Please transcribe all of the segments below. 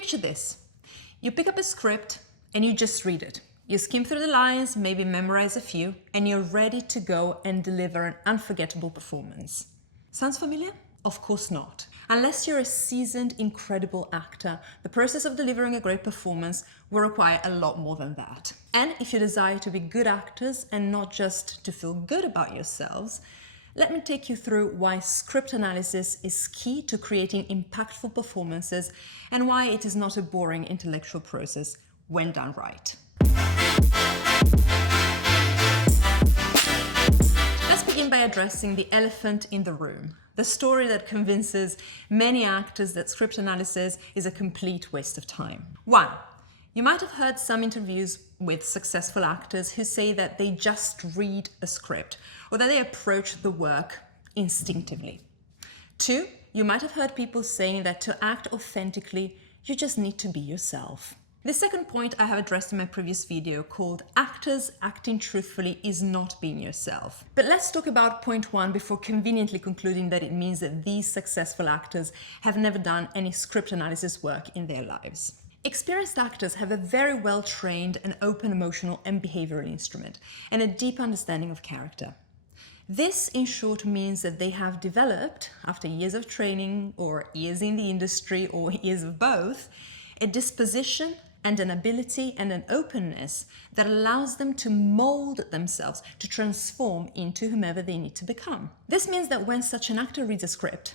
Picture this. You pick up a script and you just read it. You skim through the lines, maybe memorize a few, and you're ready to go and deliver an unforgettable performance. Sounds familiar? Of course not. Unless you're a seasoned, incredible actor, the process of delivering a great performance will require a lot more than that. And if you desire to be good actors and not just to feel good about yourselves, let me take you through why script analysis is key to creating impactful performances and why it is not a boring intellectual process when done right. Let's begin by addressing the elephant in the room, the story that convinces many actors that script analysis is a complete waste of time. 1. You might have heard some interviews with successful actors who say that they just read a script or that they approach the work instinctively. 2. You might have heard people saying that to act authentically, you just need to be yourself. The second point I have addressed in my previous video called Actors Acting Truthfully is not being yourself. But let's talk about point 1 before conveniently concluding that it means that these successful actors have never done any script analysis work in their lives. Experienced actors have a very well-trained and open emotional and behavioral instrument and a deep understanding of character. This, in short, means that they have developed, after years of training or years in the industry or years of both, a disposition and an ability and an openness that allows them to mold themselves, to transform into whomever they need to become. This means that when such an actor reads a script,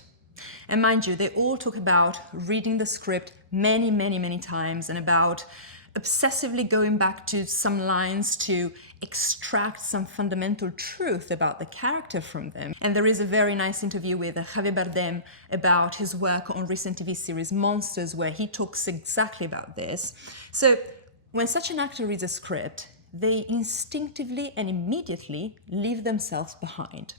and mind you, they all talk about reading the script many times and about obsessively going back to some lines to extract some fundamental truth about the character from them. And there is a very nice interview with Javier Bardem about his work on recent TV series Monsters, where he talks exactly about this. So when such an actor reads a script, they instinctively and immediately leave themselves behind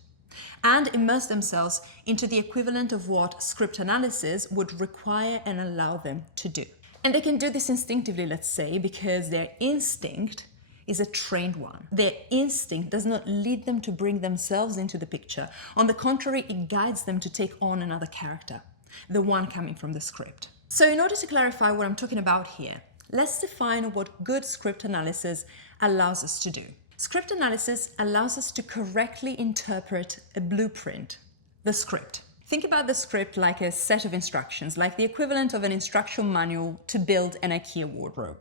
and immerse themselves into the equivalent of what script analysis would require and allow them to do. And they can do this instinctively, let's say, because their instinct is a trained one. Their instinct does not lead them to bring themselves into the picture. On the contrary, it guides them to take on another character, the one coming from the script. So in order to clarify what I'm talking about here, let's define what good script analysis allows us to do. Script analysis allows us to correctly interpret a blueprint, the script. Think about the script like a set of instructions, like the equivalent of an instruction manual to build an IKEA wardrobe.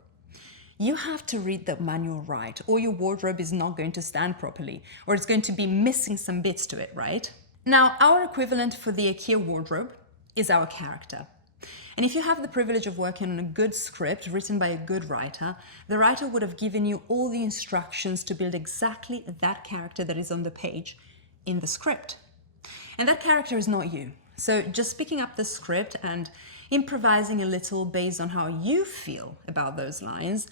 You have to read the manual right, or your wardrobe is not going to stand properly, or it's going to be missing some bits to it, right? Now, our equivalent for the IKEA wardrobe is our character. And if you have the privilege of working on a good script written by a good writer, the writer would have given you all the instructions to build exactly that character that is on the page in the script. And that character is not you. So just picking up the script and improvising a little based on how you feel about those lines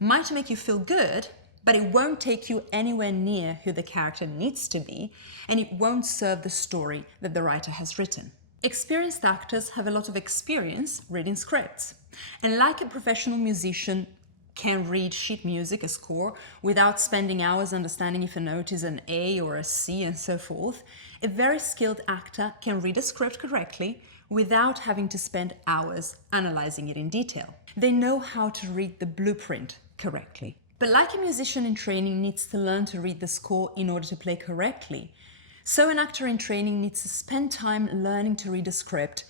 might make you feel good, but it won't take you anywhere near who the character needs to be, and it won't serve the story that the writer has written. Experienced actors have a lot of experience reading scripts. And like a professional musician can read sheet music, a score, without spending hours understanding if a note is an A or a C and so forth, a very skilled actor can read a script correctly without having to spend hours analyzing it in detail. They know how to read the blueprint correctly. But like a musician in training needs to learn to read the score in order to play correctly, so an actor in training needs to spend time learning to read a script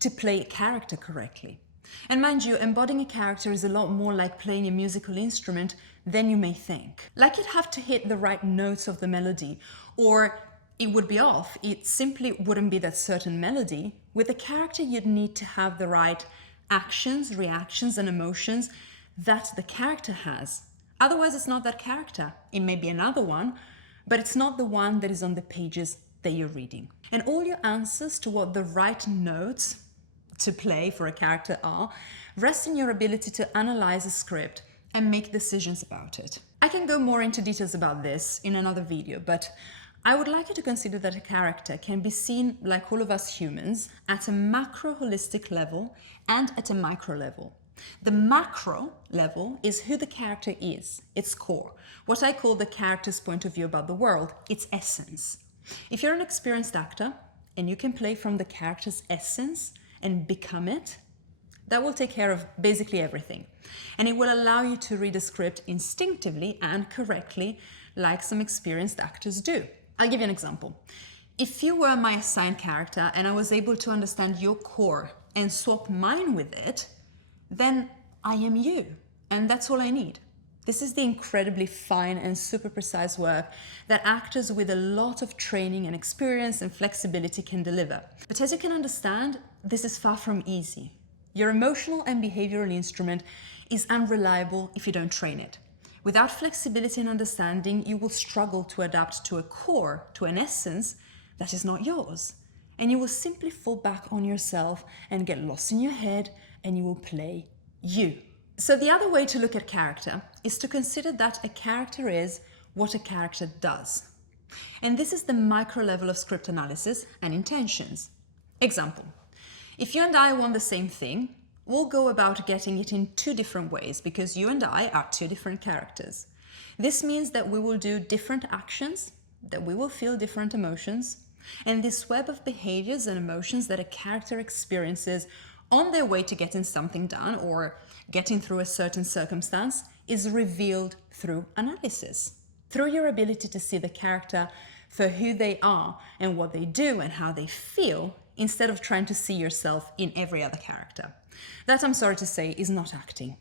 to play a character correctly. And mind you, embodying a character is a lot more like playing a musical instrument than you may think. Like you'd have to hit the right notes of the melody, or it would be off. It simply wouldn't be that certain melody. With a character, you'd need to have the right actions, reactions, and emotions that the character has. Otherwise, it's not that character. It may be another one, but it's not the one that is on the pages that you're reading. And all your answers to what the right notes to play for a character are rest in your ability to analyze a script and make decisions about it. I can go more into details about this in another video, but I would like you to consider that a character can be seen, like all of us humans, at a macro holistic level and at a micro level. The macro level is who the character is, its core, what I call the character's point of view about the world, its essence. If you're an experienced actor and you can play from the character's essence and become it, That will take care of basically everything. And it will allow you to read a script instinctively and correctly, like some experienced actors do. I'll give you an example. If you were my assigned character and I was able to understand your core and swap mine with it, then I am you, and that's all I need. This is the incredibly fine and super precise work that actors with a lot of training and experience and flexibility can deliver. But as you can understand, this is far from easy. Your emotional and behavioral instrument is unreliable if you don't train it. Without flexibility and understanding, you will struggle to adapt to a core, to an essence that is not yours. And you will simply fall back on yourself and get lost in your head, and you will play you. So the other way to look at character is to consider that a character is what a character does. And this is the micro level of script analysis and intentions. Example, if you and I want the same thing, we'll go about getting it in two different ways because you and I are two different characters. This means that we will do different actions, that we will feel different emotions, and this web of behaviors and emotions that a character experiences on their way to getting something done or getting through a certain circumstance is revealed through analysis. Through your ability to see the character for who they are and what they do and how they feel, instead of trying to see yourself in every other character. That, I'm sorry to say, is not acting.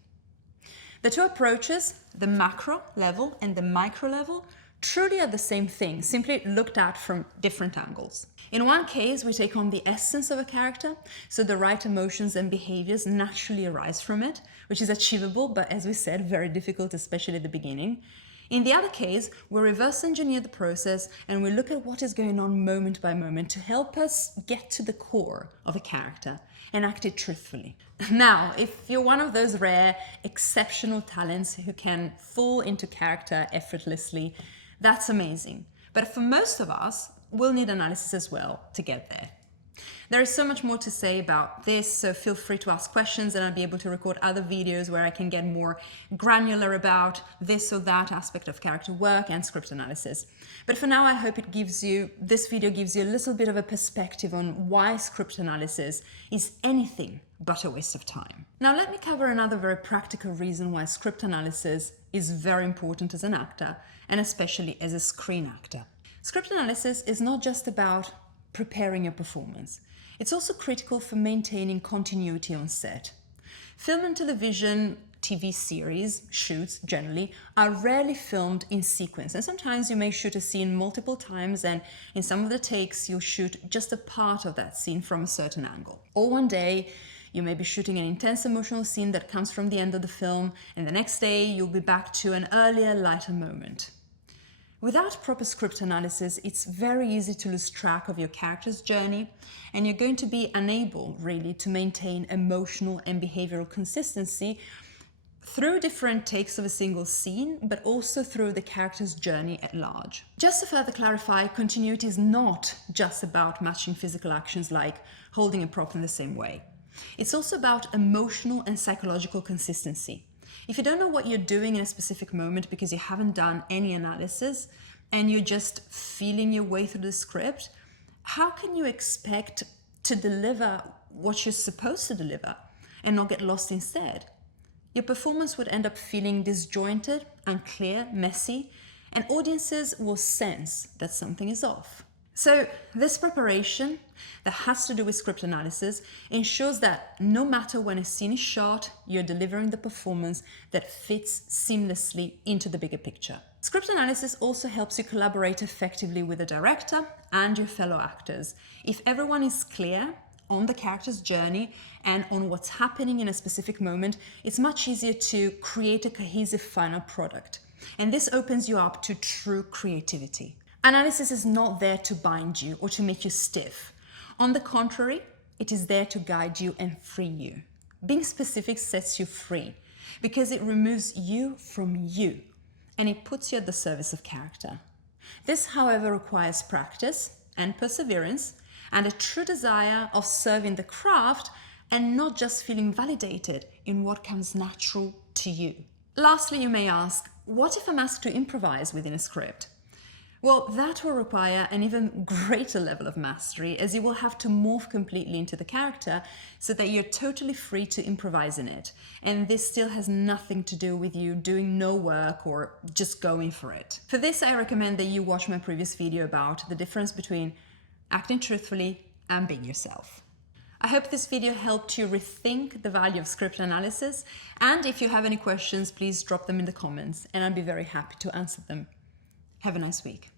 The two approaches, the macro level and the micro level, truly are the same thing, simply looked at from different angles. In one case, we take on the essence of a character, so the right emotions and behaviors naturally arise from it, which is achievable, but as we said, very difficult, especially at the beginning. In the other case, we reverse engineer the process and we look at what is going on moment by moment to help us get to the core of a character and act it truthfully. Now, if you're one of those rare, exceptional talents who can fall into character effortlessly, that's amazing. But for most of us, we'll need analysis as well to get there. There is so much more to say about this, so feel free to ask questions and I'll be able to record other videos where I can get more granular about this or that aspect of character work and script analysis. But for now, I hope this video gives you a little bit of a perspective on why script analysis is anything but a waste of time. Now let me cover another very practical reason why script analysis is very important as an actor, and especially as a screen actor. Script analysis is not just about preparing your performance. It's also critical for maintaining continuity on set. Film and television, TV series, shoots generally, are rarely filmed in sequence, and sometimes you may shoot a scene multiple times, and in some of the takes you'll shoot just a part of that scene from a certain angle. Or one day you may be shooting an intense emotional scene that comes from the end of the film, and the next day you'll be back to an earlier, lighter moment. Without proper script analysis, it's very easy to lose track of your character's journey, and you're going to be unable, really, to maintain emotional and behavioral consistency through different takes of a single scene, but also through the character's journey at large. Just to further clarify, continuity is not just about matching physical actions like holding a prop in the same way. It's also about emotional and psychological consistency. If you don't know what you're doing in a specific moment because you haven't done any analysis and you're just feeling your way through the script, how can you expect to deliver what you're supposed to deliver and not get lost instead? Your performance would end up feeling disjointed, unclear, messy, and audiences will sense that something is off. So this preparation that has to do with script analysis ensures that no matter when a scene is shot, you're delivering the performance that fits seamlessly into the bigger picture. Script analysis also helps you collaborate effectively with the director and your fellow actors. If everyone is clear on the character's journey and on what's happening in a specific moment, it's much easier to create a cohesive final product. And this opens you up to true creativity. Analysis is not there to bind you or to make you stiff. On the contrary, it is there to guide you and free you. Being specific sets you free because it removes you from you and it puts you at the service of character. This, however, requires practice and perseverance and a true desire of serving the craft and not just feeling validated in what comes natural to you. Lastly, you may ask, what if I'm asked to improvise within a script? Well, that will require an even greater level of mastery, as you will have to morph completely into the character so that you're totally free to improvise in it. And this still has nothing to do with you doing no work or just going for it. For this, I recommend that you watch my previous video about the difference between acting truthfully and being yourself. I hope this video helped you rethink the value of script analysis, and if you have any questions, please drop them in the comments and I'll be very happy to answer them. Have a nice week.